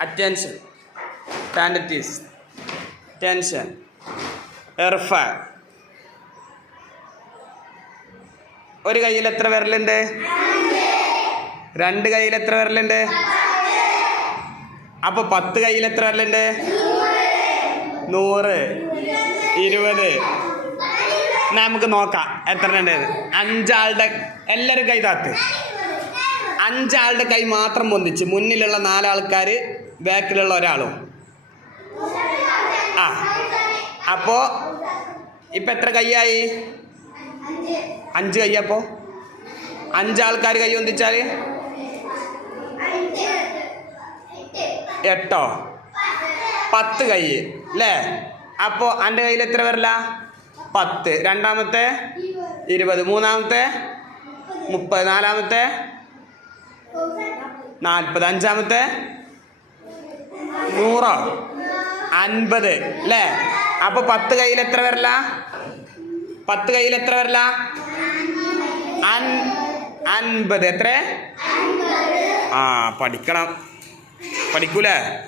Attention ടാൻഡറ്റീസ് tension എർഫാൻ ഒരു കയ്യിൽ എത്ര വിരലുണ്ട്? രണ്ട് കയ്യിൽ എത്ര വിരലുണ്ട്? അപ്പൊ പത്ത് കയ്യിൽ എത്ര വിരലുണ്ട്? നൂറ്. ഇരുപത്. നമുക്ക് നോക്കാം എത്ര ഉണ്ട് അഞ്ചാളുടെ എല്ലാവരും കൈ താത്ത്. അഞ്ചാളുടെ കൈ മാത്രം പൊന്തിച്ച് മുന്നിലുള്ള നാലാൾക്കാർ ബാക്കിലുള്ള ഒരാളും. ആ അപ്പോ ഇപ്പം എത്ര കൈയായി? അഞ്ച് കയ്യപ്പോൾ അഞ്ചാൾക്കാർ കൈ ഒന്നിച്ചാൽ എട്ടോ. പത്ത് കൈ അല്ലേ അപ്പോൾ എന്റെ കയ്യിൽ എത്ര വരില്ല? പത്ത്. രണ്ടാമത്തെ ഇരുപത്. മൂന്നാമത്തെ മുപ്പത്. നാലാമത്തെ നാൽപ്പത്. അഞ്ചാമത്തെ നൂറോ. അൻപത് അല്ലേ അപ്പൊ പത്ത് കയ്യിൽ എത്ര വരില്ല? പത്ത് കയ്യിൽ എത്ര വരില്ല? അൻ അൻപത്. എത്ര? ആ പഠിക്കണം. പഠിക്കൂലേ?